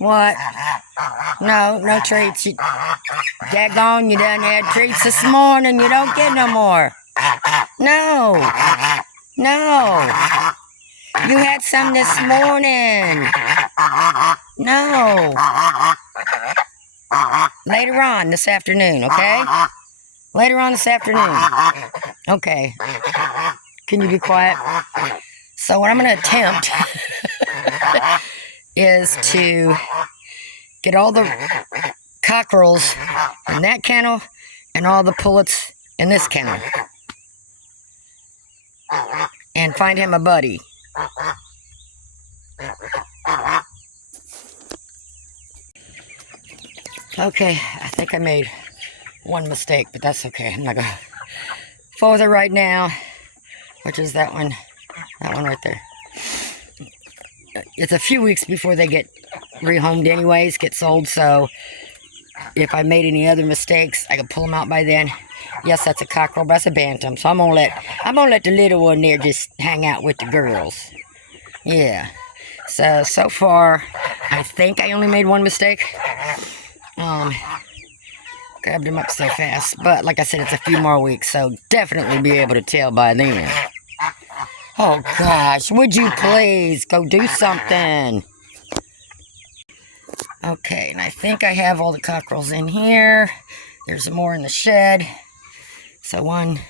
What? No, no treats. Daggone, you done had treats this morning. You don't get no more. No. No. You had some this morning. No. Later on this afternoon, okay? Later on this afternoon. Okay. Can you be quiet? So what I'm going to attempt is to get all the cockerels in that kennel and all the pullets in this kennel. And find him a buddy. Okay, I think I made one mistake, but that's okay. I'm not going to fool with it right now, which is that one right there. It's a few weeks before they get rehomed anyways, get sold, so if I made any other mistakes, I can pull them out by then. Yes, that's a cockerel, but that's a bantam, so I'm gonna let the little one there just hang out with the girls. Yeah. So far, I think I only made one mistake. Grabbed him up so fast, but like I said, it's a few more weeks, so definitely be able to tell by then. Oh gosh, would you please go do something? Okay, and I think I have all the cockerels in here. There's some more in the shed. So one,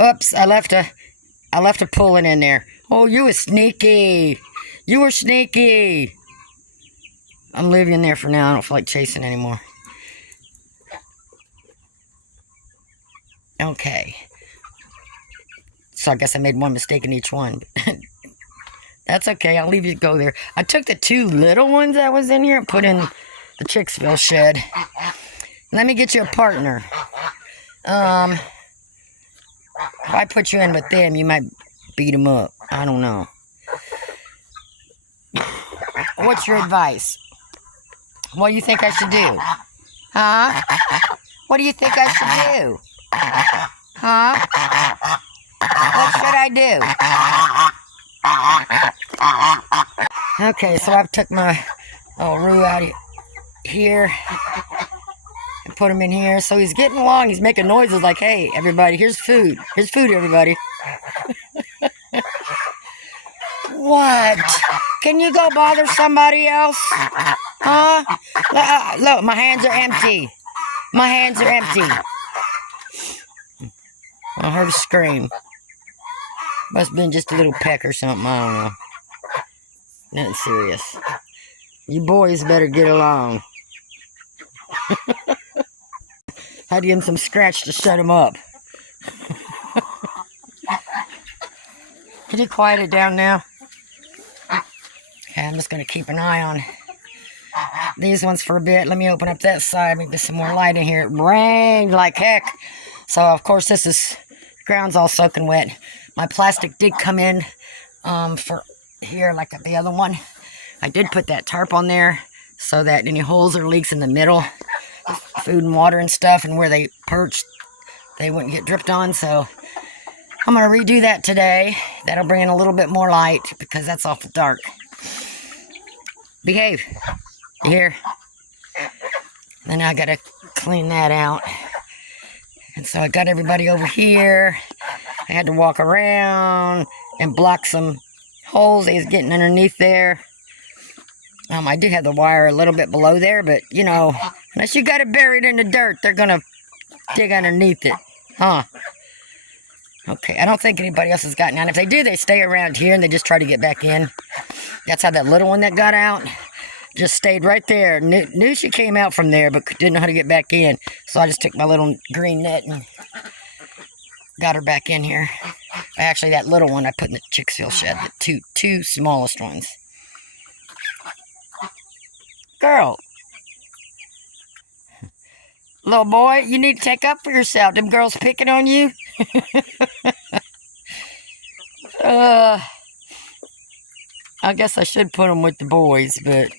oops, I left a pullet in there. Oh, you were sneaky. You were sneaky. I'm leaving in there for now. I don't feel like chasing anymore. Okay. So I guess I made one mistake in each one. That's okay. I'll leave you to go there. I took the two little ones that was in here and put in the Chicksville shed. Let me get you a partner. If I put you in with them, you might beat them up. I don't know. What's your advice? What do you think I should do? Huh? What do you think I should do? Huh? What should I do? Okay, so I've took my Roo out of here and put him in here. So he's getting along. He's making noises like, hey, everybody, here's food. Here's food, everybody. What? Can you go bother somebody else? Huh? Look, my hands are empty. My hands are empty. I heard a scream. Must have been just a little peck or something. I don't know. Nothing serious. You boys better get along. Had to give him some scratch to shut him up. Can you quiet it down now? Okay, I'm just going to keep an eye on these ones for a bit. Let me open up that side. Maybe some more light in here. It rained like heck. So, of course, ground's all soaking wet. My plastic did come in for here like the other one. I did put that tarp on there so that any holes or leaks in the middle, food and water and stuff, and where they perched, they wouldn't get dripped on. So I'm going to redo that today. That'll bring in a little bit more light because that's awful dark. Behave. You hear? Then I got to clean that out. And so I got everybody over here. I had to walk around and block some holes they was getting underneath there. I do have the wire a little bit below there, but, you know, unless you got it buried in the dirt, they're going to dig underneath it. Huh? Okay, I don't think anybody else has gotten out. If they do, they stay around here and they just try to get back in. That's how that little one that got out just stayed right there. Knew she came out from there, but didn't know how to get back in. So I just took my little green net and got her back in here. Actually, that little one I put in the Chicksville shed, the two smallest ones. Girl. Little boy, you need to take up for yourself. Them girls picking on you. I guess I should put them with the boys, but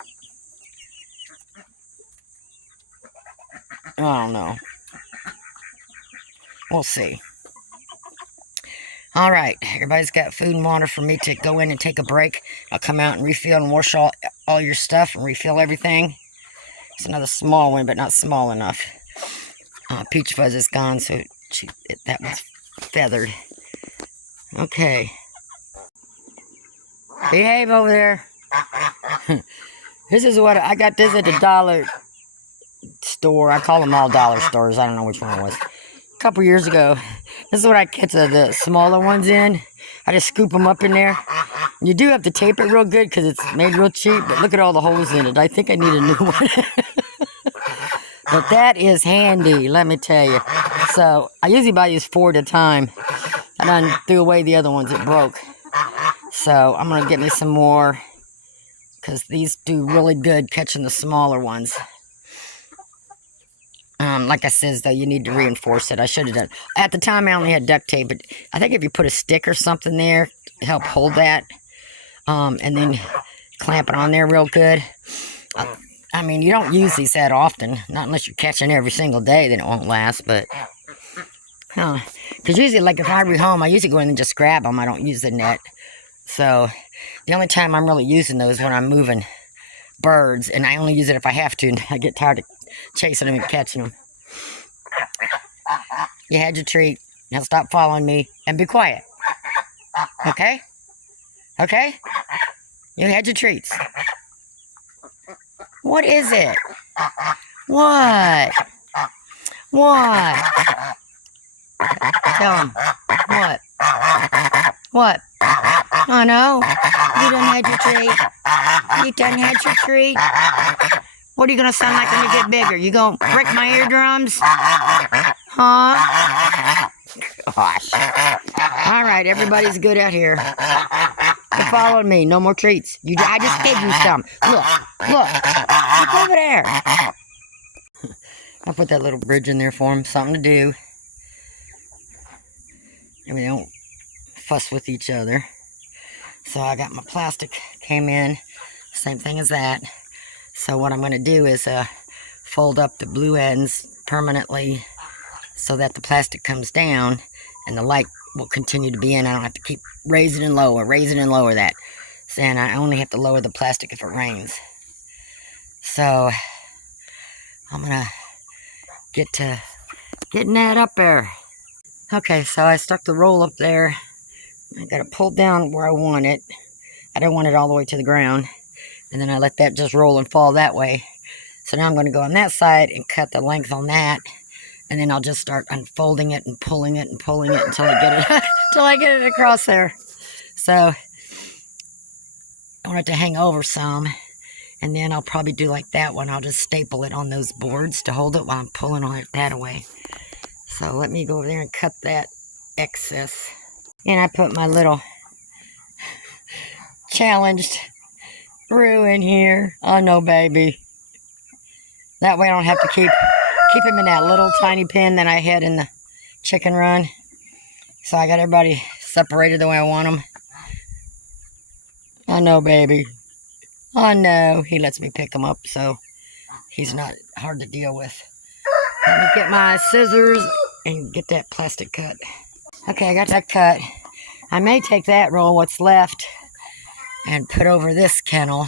I don't know. We'll see. All right, everybody's got food and water for me to go in and take a break. I'll come out and refill and wash all all your stuff and refill everything. It's another small one, but not small enough. Peach Fuzz is gone, so that was feathered. Okay. Behave over there. This is what I got. This at the dollar store. I call them all dollar stores. I don't know which one it was. A couple years ago. This is what I catch the smaller ones in. I just scoop them up in there. You do have to tape it real good because it's made real cheap, but look at all the holes in it. I think I need a new one. But that is handy, let me tell you. So I usually buy these 4 at a time. I done threw away the other ones that broke. So I'm going to get me some more because these do really good catching the smaller ones. Like I says, though, you need to reinforce it. I should have done. At the time, I only had duct tape, but I think if you put a stick or something there to help hold that, and then clamp it on there real good. I mean, you don't use these that often, not unless you're catching every single day, then it won't last, but, because usually, like, if I rehome, I usually go in and just grab them. I don't use the net. So, the only time I'm really using those is when I'm moving birds, and I only use it if I have to, and I get tired of chasing them and catching them. You had your treat. Now stop following me and be quiet. Okay? Okay? You had your treats. What is it? What? What? Tell him. What? What? Oh no? You done had your treat? You done had your treat? What are you going to sound like when you get bigger? You going to break my eardrums? Huh? Gosh. All right, everybody's good out here. You followed me. No more treats. I just gave you some. Look. Look over there. I'll put that little bridge in there for them. Something to do. And we don't fuss with each other. So I got my plastic came in. Same thing as that. So what I'm going to do is fold up the blue ends permanently so that the plastic comes down and the light will continue to be in. I don't have to keep raising and lower that. And I only have to lower the plastic if it rains. So I'm going to get to getting that up there. Okay, so I stuck the roll up there. I got it pulled down where I want it. I don't want it all the way to the ground. And then I let that just roll and fall that way. So now I'm going to go on that side and cut the length on that. And then I'll just start unfolding it and pulling it until I get it until I get it across there. So I want it to hang over some. And then I'll probably do like that one. I'll just staple it on those boards to hold it while I'm pulling all that away. So let me go over there and cut that excess. And I put my little challenged Roo in here. Oh no, baby. That way I don't have to keep him in that little tiny pen that I had in the chicken run. So I got everybody separated the way I want them. Oh no, baby. Oh no. He lets me pick him up, so he's not hard to deal with. Let me get my scissors and get that plastic cut. Okay, I got that cut. I may take that roll, what's left, and put over this kennel.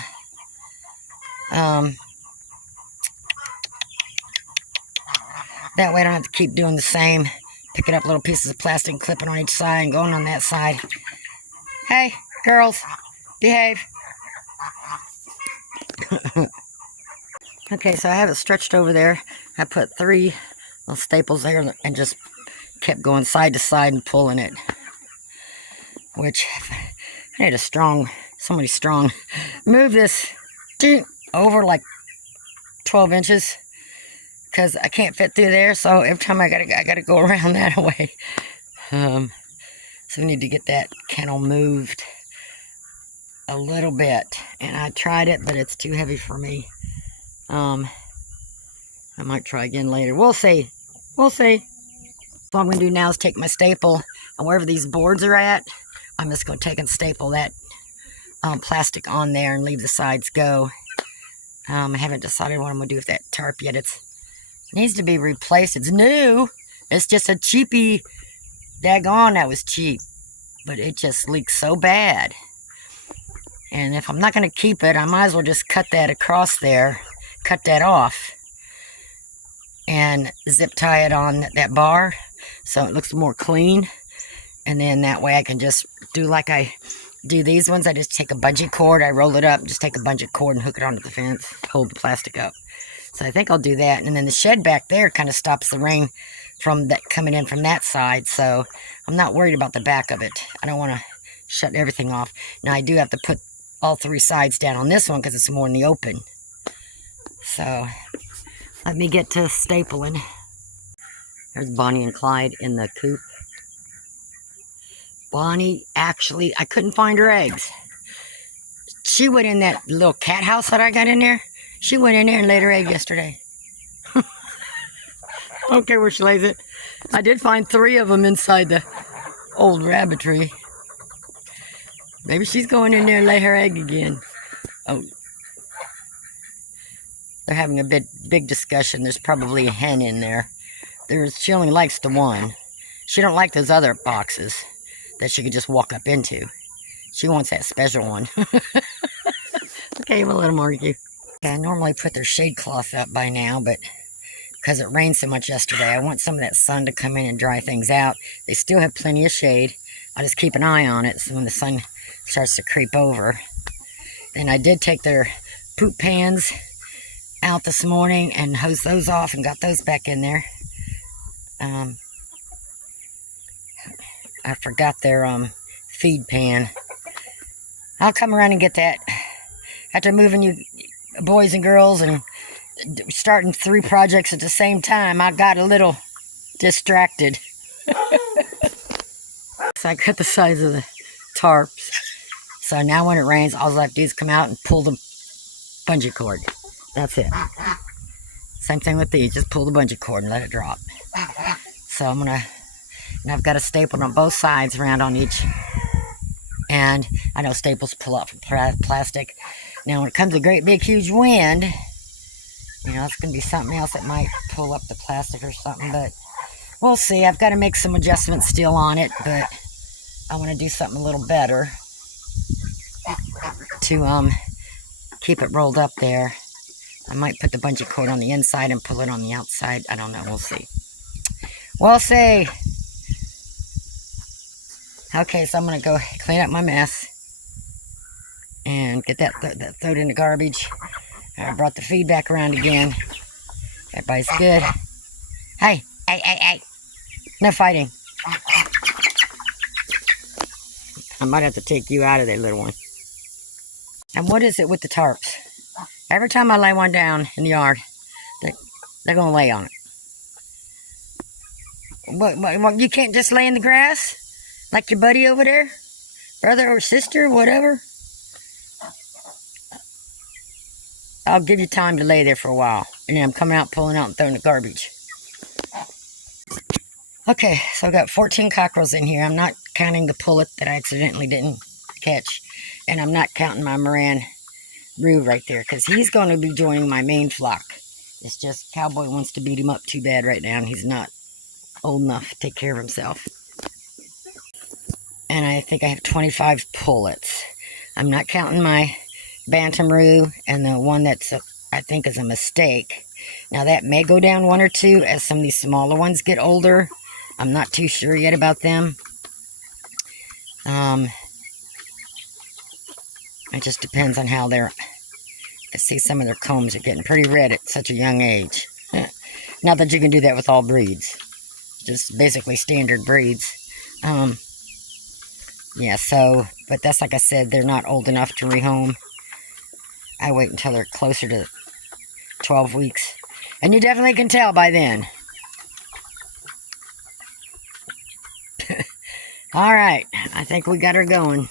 That way I don't have to keep doing the same. Picking up little pieces of plastic and clipping on each side and going on that side. Hey, girls, behave. Okay, so I have it stretched over there. I put 3 little staples there and just kept going side to side and pulling it. Which, I need somebody strong. Move this over like 12 inches. Because I can't fit through there, so every time I gotta go around that way. So we need to get that kennel moved a little bit. And I tried it, but it's too heavy for me. I might try again later. We'll see. We'll see. What I'm going to do now is take my staple, and wherever these boards are at, I'm just going to take and staple that plastic on there and leave the sides go. I haven't decided what I'm going to do with that tarp yet. It needs to be replaced. It's new. It's just a cheapy. Daggone, that was cheap. But it just leaks so bad. And if I'm not going to keep it, I might as well just cut that across there, cut that off, and zip tie it on that bar so it looks more clean. And then that way I can just do like I do these ones. I just take a bungee cord, I roll it up, just take a bungee cord and hook it onto the fence, hold the plastic up. So I think I'll do that. And then the shed back there kind of stops the rain from that coming in from that side. So I'm not worried about the back of it. I don't want to shut everything off. Now I do have to put all three sides down on this one because it's more in the open. So let me get to stapling. There's Bonnie and Clyde in the coop. Bonnie, actually, I couldn't find her eggs. She went in that little cat house that I got in there. She went in there and laid her egg yesterday. I don't care where she lays it. I did find 3 of them inside the old rabbit tree. Maybe she's going in there and lay her egg again. Oh. They're having a big discussion. There's probably a hen in there. She only likes the one. She don't like those other boxes that she could just walk up into. She wants that special one. Okay, we'll let them argue. I normally put their shade cloth up by now, but because it rained so much yesterday, I want some of that sun to come in and dry things out. They still have plenty of shade. I'll just keep an eye on it so when the sun starts to creep over. And I did take their poop pans out this morning and hosed those off and got those back in there. I forgot their feed pan. I'll come around and get that. After moving you boys and girls and starting 3 projects at the same time, I got a little distracted. So I cut the size of the tarps. So now when it rains, all I have to do is come out and pull the bungee cord. That's it. Same thing with these. Just pull the bungee cord and let it drop. So I'm gonna, and I've got a staple on both sides around on each. And I know staples pull up from plastic. Now when it comes to a great big huge wind, you know, it's gonna be something else that might pull up the plastic or something, but we'll see. I've got to make some adjustments still on it, but I want to do something a little better to keep it rolled up there. I might put the bungee cord on the inside and pull it on the outside. I don't know. We'll see. We'll see. Okay, so I'm going to go clean up my mess and get that thrown in the garbage. I brought the feed back around again. Everybody's good. Hey, hey, hey, hey. No fighting. I might have to take you out of there, little one. And what is it with the tarps? Every time I lay one down in the yard, they're going to lay on it. What, you can't just lay in the grass? Like your buddy over there? Brother or sister, whatever? I'll give you time to lay there for a while. And then I'm coming out, pulling out, and throwing the garbage. Okay, so I've got 14 cockerels in here. I'm not counting the pullet that I accidentally didn't catch. And I'm not counting my Moran Roo right there, because he's going to be joining my main flock. It's just Cowboy wants to beat him up too bad right now, and he's not old enough to take care of himself. And I think I have 25 pullets. I'm not counting my Bantam Roo and the one that's, I think, is a mistake. Now that may go down 1 or 2 as some of these smaller ones get older. I'm not too sure yet about them. It just depends on how they're... I see some of their combs are getting pretty red at such a young age. Not that you can do that with all breeds. Just basically standard breeds. Yeah, so... But that's like I said, they're not old enough to rehome. I wait until they're closer to 12 weeks. And you definitely can tell by then. All right, I think we got her going.